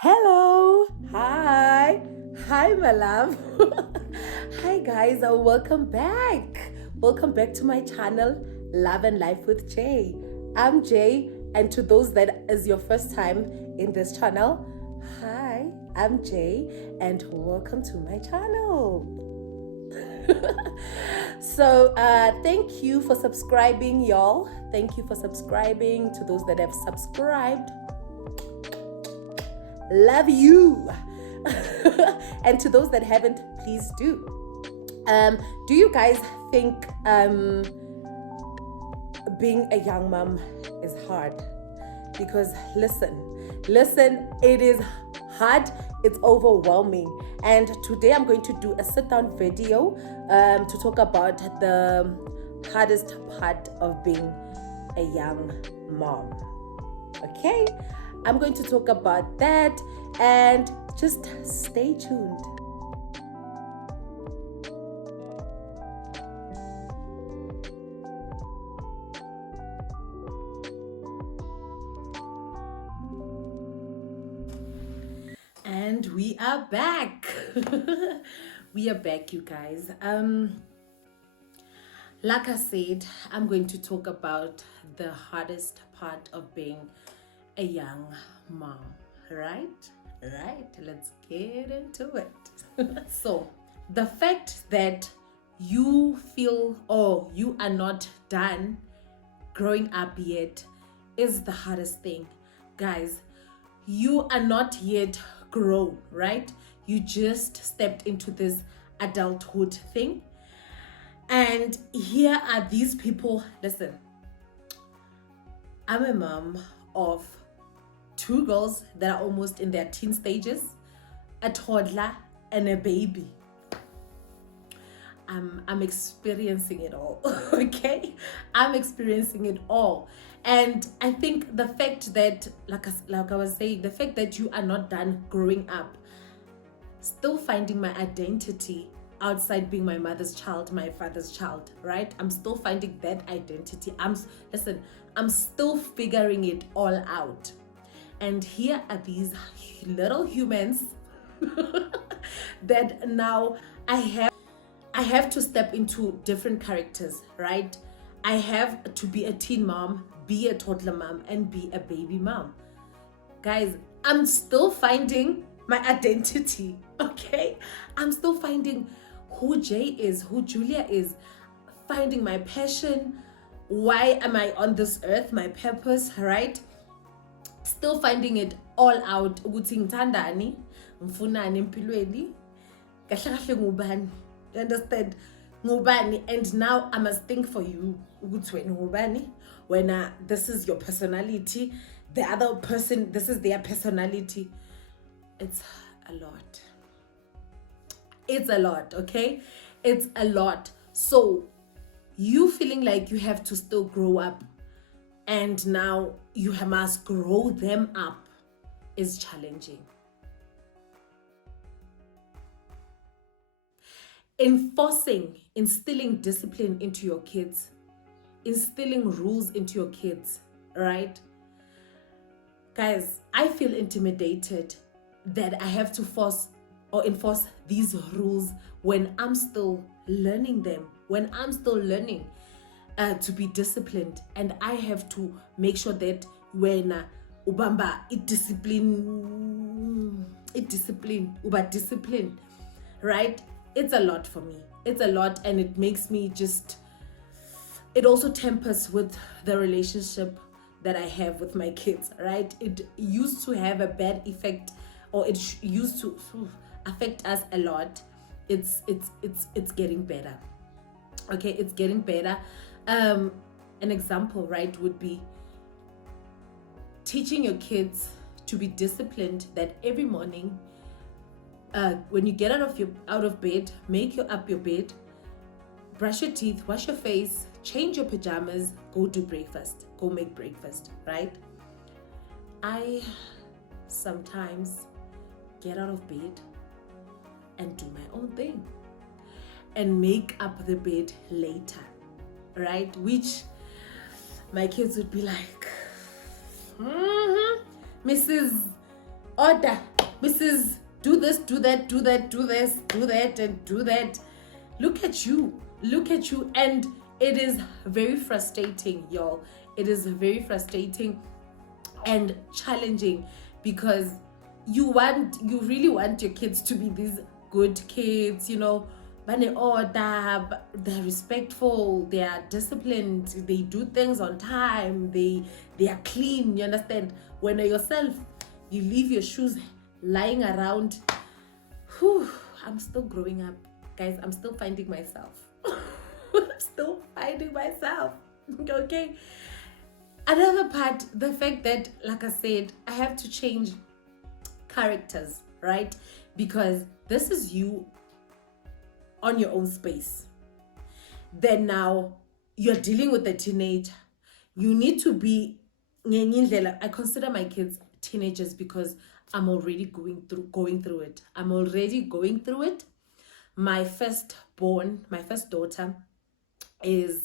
Hello. Hi. Hi, my love. Hi, guys. Welcome back. Welcome back to my channel, Love and Life with Jay. I'm Jay, and to those that is your first time in this channel, hi, I'm Jay, and welcome to my channel. So, thank you for subscribing, y'all. Thank you for subscribing to those that have subscribed. Love you. And to those that haven't, please do. Do you guys think being a young mom is hard? Because listen, it is hard, it's overwhelming. And today I'm going to do a sit-down video to talk about the hardest part of being a young mom. Okay, I'm going to talk about that, and just stay tuned. And we are back. We are back, you guys. Like I said, I'm going to talk about the hardest part of being a young mom, right? Let's get into it. So, the fact that you feel, oh, you are not done growing up yet is the hardest thing. Guys, you are not yet grown, right? You just stepped into this adulthood thing. And here are these people. Listen, I'm a mom of two girls that are almost in their teen stages, a toddler and a baby. I'm experiencing it all. Okay, I'm experiencing it all. And I think the fact that, like I was saying, the fact that you are not done growing up, still finding my identity outside being my mother's child, my father's child, right? I'm still finding that identity. I'm still figuring it all out. And here are these little humans that now I have to step into different characters, right? I have to be a teen mom, be a toddler mom, and be a baby mom. Guys, I'm still finding my identity, okay? I'm still finding who Jay is, who Julia is, finding my passion. Why am I on this earth? My purpose, right? Still finding it all out. Ukuthi ngithandani, ngifunani empilweni, kahle kahle ngubani. You understand? Ngubani. And now I must think for you. Ukuthi wena ngubani. When this is your personality, the other person, this is their personality. It's a lot. It's a lot, okay? It's a lot. So you feeling like you have to still grow up, and now you must grow them up, is challenging. Instilling discipline into your kids, instilling rules into your kids, right? Guys, I feel intimidated that I have to force or enforce these rules when I'm still learning them, when I'm still learning to be disciplined. And I have to make sure that when ubamba it discipline, right? It's a lot for me. It's a lot, and it makes me it also tempers with the relationship that I have with my kids, right? It used to have a bad effect, or it used to affect us a lot. It's getting better. Okay, it's getting better. An example, right, would be teaching your kids to be disciplined, that every morning when you get out of bed, make up your bed, brush your teeth, wash your face, change your pajamas, go do breakfast, go make breakfast, right? I sometimes get out of bed and do my own thing and make up the bed later, right? Which my kids would be like, Mrs. Order, Mrs. Do this, do that, do that, do this, do that, and do that. Look at you. Look at you. And it is very frustrating, y'all. It is very frustrating and challenging because you really want your kids to be these good kids, they're respectful, they are disciplined, they do things on time, they are clean, you understand? When yourself, you leave your shoes lying around. I'm still growing up, guys. I'm still finding myself. I'm still finding myself. Okay. Another part, the fact that, like I said, I have to change characters, right? Because this is you on your own space. Then now you're dealing with a teenager. You need to be, I consider my kids teenagers because I'm already going through it. I'm already going through it. My first daughter is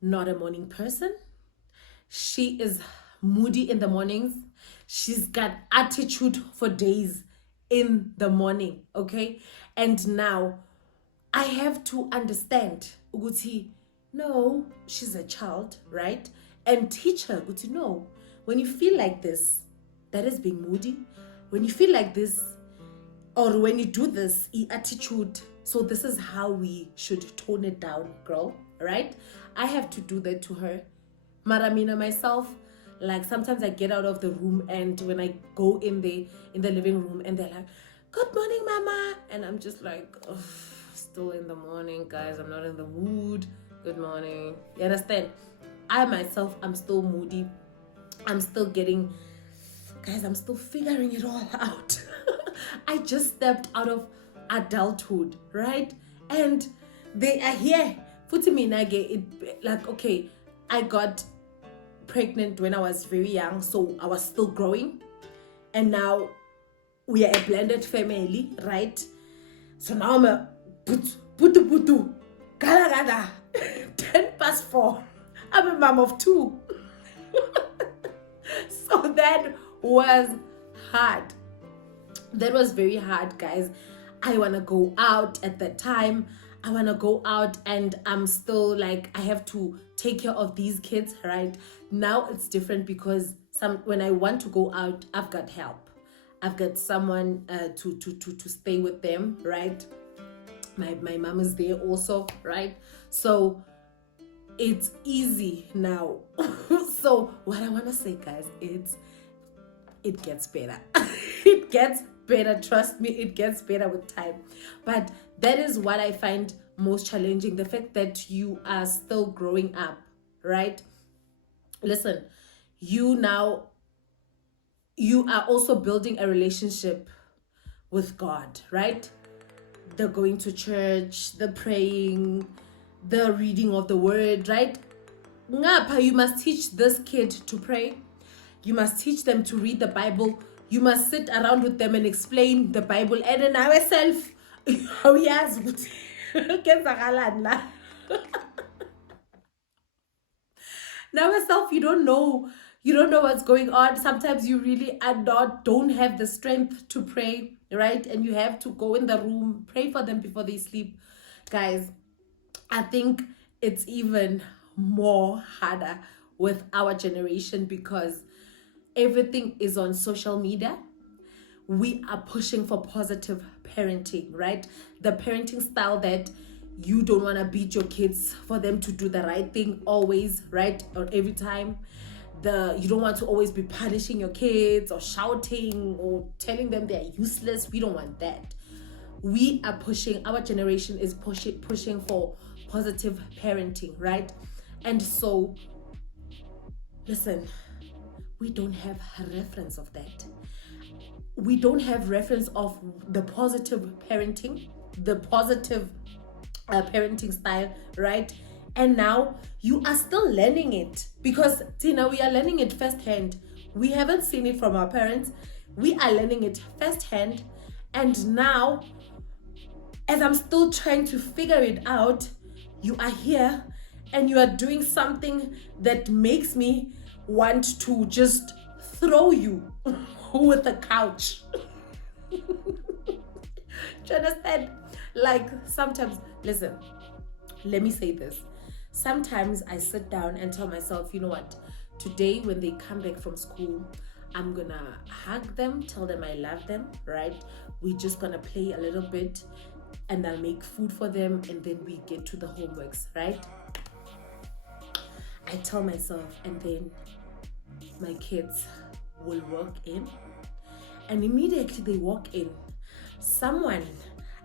not a morning person. She is moody in the mornings. She's got attitude for days in the morning, okay? And now I have to understand, Uguti, no, she's a child, right? And teach her, Uguti, no, when you feel like this, that is being moody. When you feel like this, or when you do this, attitude, so this is how we should tone it down, girl, right? I have to do that to her. Maramina, myself, like sometimes I get out of the room and when I go in the living room and they're like, good morning, mama. And I'm just like, still in the morning, guys. I'm not in the mood. Good morning. You understand? I myself, I'm still moody. I'm still figuring it all out. I just stepped out of adulthood, right? And they are here. Okay, I got pregnant when I was very young, so I was still growing. And now we are a blended family, right? So now I'm a putu, gala, 4:10. I'm a mom of 2. So that was hard. That was very hard, guys. I want to go out at that time. I want to go out and I'm still like, I have to take care of these kids, right? Now it's different because when I want to go out, I've got help. I've got someone to stay with them, right? My mom is there also, right? So it's easy now. So what I want to say, guys, it gets better. It gets better. Trust me, it gets better with time. But that is what I find most challenging. The fact that you are still growing up, right? Listen, you are also building a relationship with God, right? The going to church, the praying, the reading of the word, right? Ngapha, you must teach this kid to pray. You must teach them to read the Bible. You must sit around with them and explain the Bible. And then ourselves, oh yes, now yourself, you don't know what's going on. Sometimes you really don't have the strength to pray, right? And you have to go in the room, pray for them before they sleep. Guys, I think it's even more harder with our generation because everything is on social media. We are pushing for positive parenting, right? The parenting style that you don't want to beat your kids for them to do the right thing always, right? Or every time. You don't want to always be punishing your kids or shouting or telling them they're useless. We don't want that. We are our generation is pushing for positive parenting, right? And so, listen, we don't have a reference of that. We don't have reference of the positive parenting, the positive parenting style, right? And now you are still learning it because Tina, we are learning it firsthand. We haven't seen it from our parents. We are learning it firsthand. And now, as I'm still trying to figure it out, you are here and you are doing something that makes me want to just throw you with a couch. Do you understand? Like sometimes, listen, let me say this. Sometimes I sit down and tell myself, you know what? Today, when they come back from school, I'm gonna hug them, tell them I love them, right? We're just gonna play a little bit and I'll make food for them, and then we get to the homeworks, right? I tell myself, and then my kids will walk in, and immediately they walk in, someone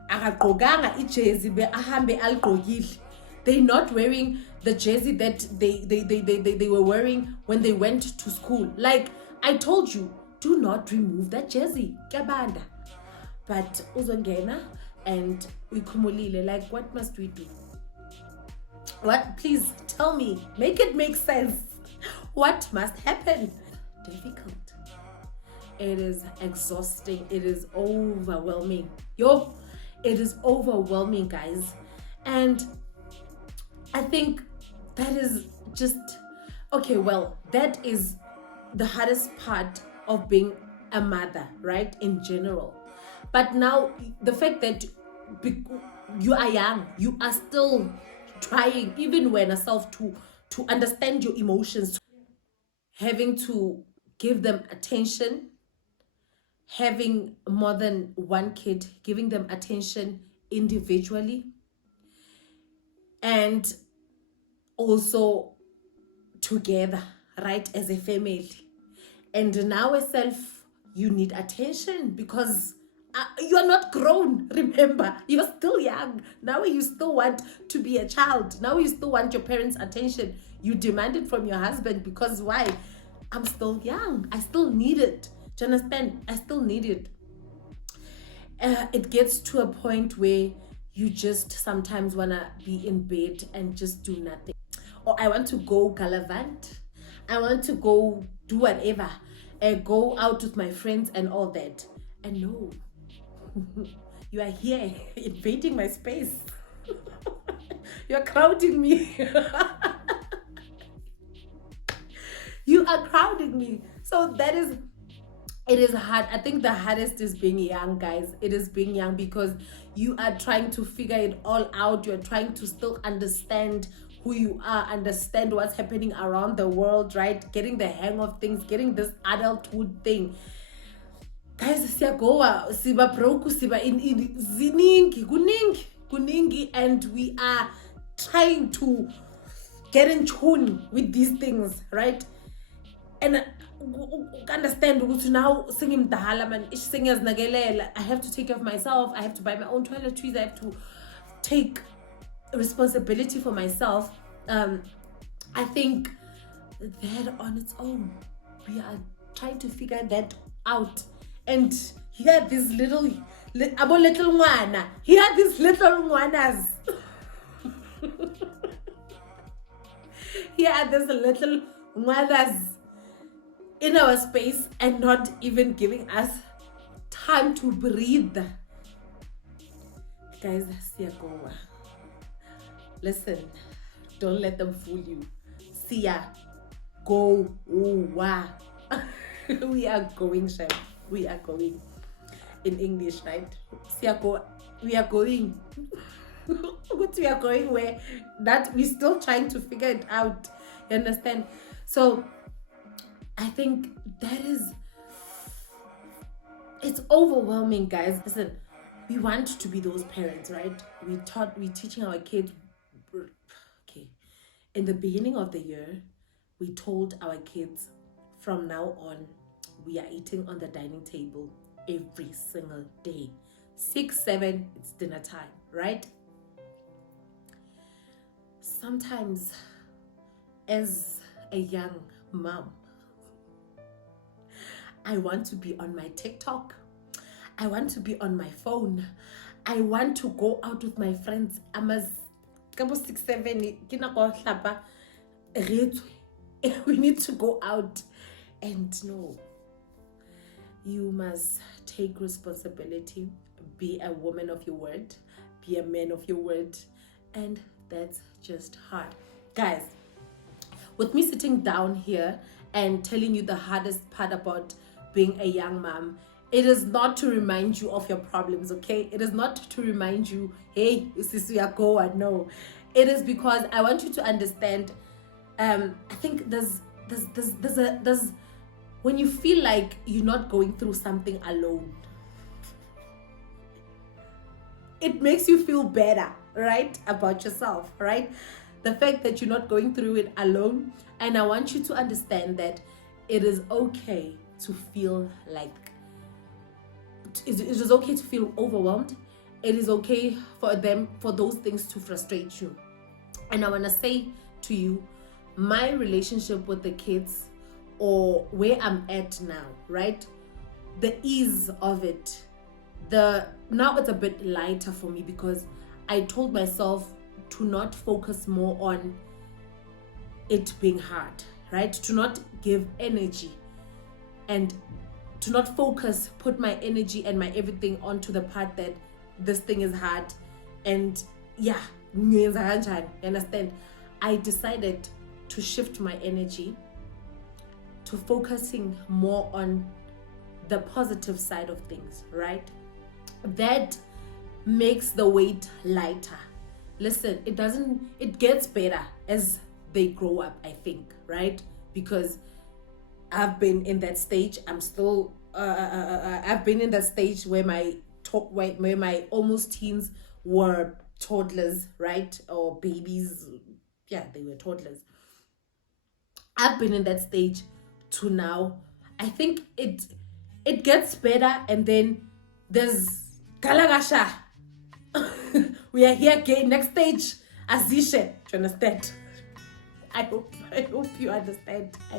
akagqokanga ijezi be ahambe aligqokile. They're not wearing the jersey that they were wearing when they went to school. Like I told you, do not remove that jersey, kabanda. But uzongena and ukhumulile, like what must we do? What? Please tell me, make it make sense. What must happen? Difficult. It is exhausting. It is overwhelming. It is overwhelming, guys. And I think that is just okay. Well, that is the hardest part of being a mother, right? In general. But now the fact that you are young, you are still trying, even when yourself, to understand your emotions, having to give them attention, having more than one kid, giving them attention individually, and also together, right, as a family. And now yourself, you need attention because you're not grown. Remember, you're still young. Now you still want to be a child. Now you still want your parents' attention. You demand it from your husband because why? I'm still young. I still need it. Do you understand? I still need it. It gets to a point where you just sometimes want to be in bed and just do nothing. Or I want to go gallivant. I want to go do whatever. Go out with my friends and all that. And no, you are here invading my space. You're crowding me. You are crowding me. So it is hard. I think the hardest is being young, guys. It is being young because you are trying to figure it all out. You're trying to still understand who you are, understand what's happening around the world, right? Getting the hang of things, getting this adulthood thing. Guys, siyagoa, siba broke, siba in ziningi, kuningi, and we are trying to get in tune with these things, right? And understand now singing mdala man, ish singers nagelela. I have to take care of myself. I have to buy my own toiletries. I have to take responsibility for myself. I think that on its own, we are trying to figure that out. And here these little ngwana. Here these little ngwanas. Here are these little ngwanas in our space and not even giving us time to breathe. Guys, siyagoa. Listen, don't let them fool you. Siya go wa. We are going, chef. We are going. In English, right? Siya go. We are going. What we are going where? That we're still trying to figure it out. You understand? So I think it's overwhelming, guys. Listen, we want to be those parents, right? We're teaching our kids. Okay, in the beginning of the year, we told our kids from now on, we are eating on the dining table every single day. 6, 7, it's dinner time, right? Sometimes, as a young mom, I want to be on my TikTok. I want to be on my phone. I want to go out with my friends. I'm as 6, 7. We need to go out. And no, you must take responsibility. Be a woman of your word. Be a man of your word. And that's just hard. Guys, with me sitting down here and telling you the hardest part about being a young mom, it is not to remind you of your problems, okay? It is not to remind you, hey, Sisi, go. No, it is because I want you to understand. I think there's when you feel like you're not going through something alone, it makes you feel better, right, about yourself, right? The fact that you're not going through it alone. And I want you to understand that it is okay to feel like it is okay to feel overwhelmed. It is okay for those things to frustrate you. And I want to say to you, my relationship with the kids, or where I'm at now, right, the ease of it, now it's a bit lighter for me, because I told myself to not focus more on it being hard, right? To not give energy and to not put my energy and my everything onto the part that this thing is hard. And yeah, you understand? I decided to shift my energy to focusing more on the positive side of things, right? That makes the weight lighter. Listen, it gets better as they grow up, I think, right? Because I've been in that stage. I've been in that stage where where my almost teens were toddlers, right? Or babies. Yeah, they were toddlers. I've been in that stage to now. I think it gets better, and then there's Galagasha. We are here again. Next stage, Azisha. Do you understand? I hope you understand. I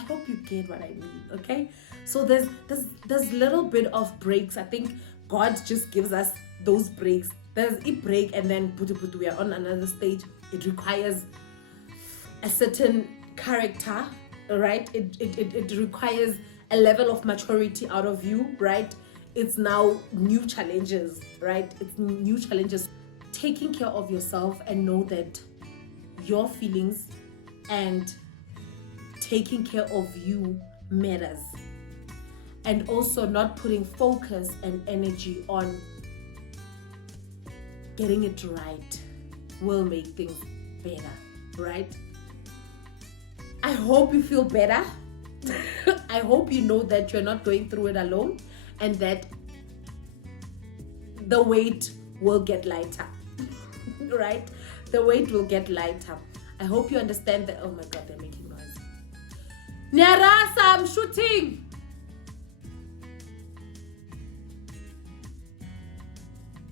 hope you get what I mean. Okay. So there's little bit of breaks. I think God just gives us those breaks. There's a break, and then we are on another stage. It requires a certain character, right? It requires a level of maturity out of you, right? It's now new challenges, right? It's new challenges. Taking care of yourself, and know that your feelings and taking care of you matters. And also not putting focus and energy on getting it right will make things better, right? I hope you feel better. I hope you know that you're not going through it alone, and that the weight will get lighter, right? The weight will get lighter. I hope you understand that. Oh my God, they're making noise. Nyarasa, I'm shooting.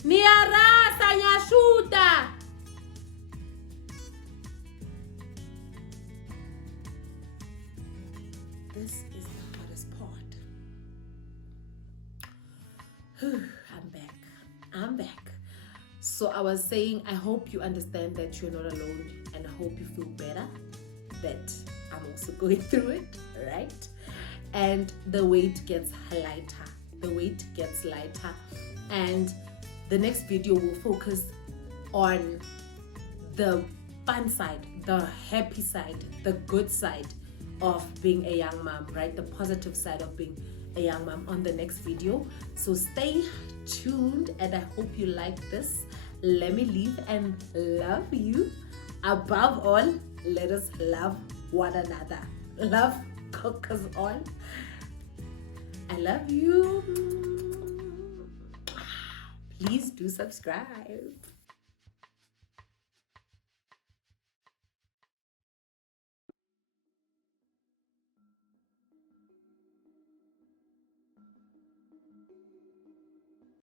Nyarasa, nyashuta. This is the hardest part. I'm back. So I was saying, I hope you understand that you're not alone, and I hope you feel better that I'm also going through it, right? And the weight gets lighter. The weight gets lighter. And the next video will focus on the fun side, the happy side, the good side of being a young mom, right? The positive side of being a young mom on the next video. So stay tuned, and I hope you like this. Let me leave and love you. Above all, let us love one another. Love conquers all. I love you. Please do subscribe.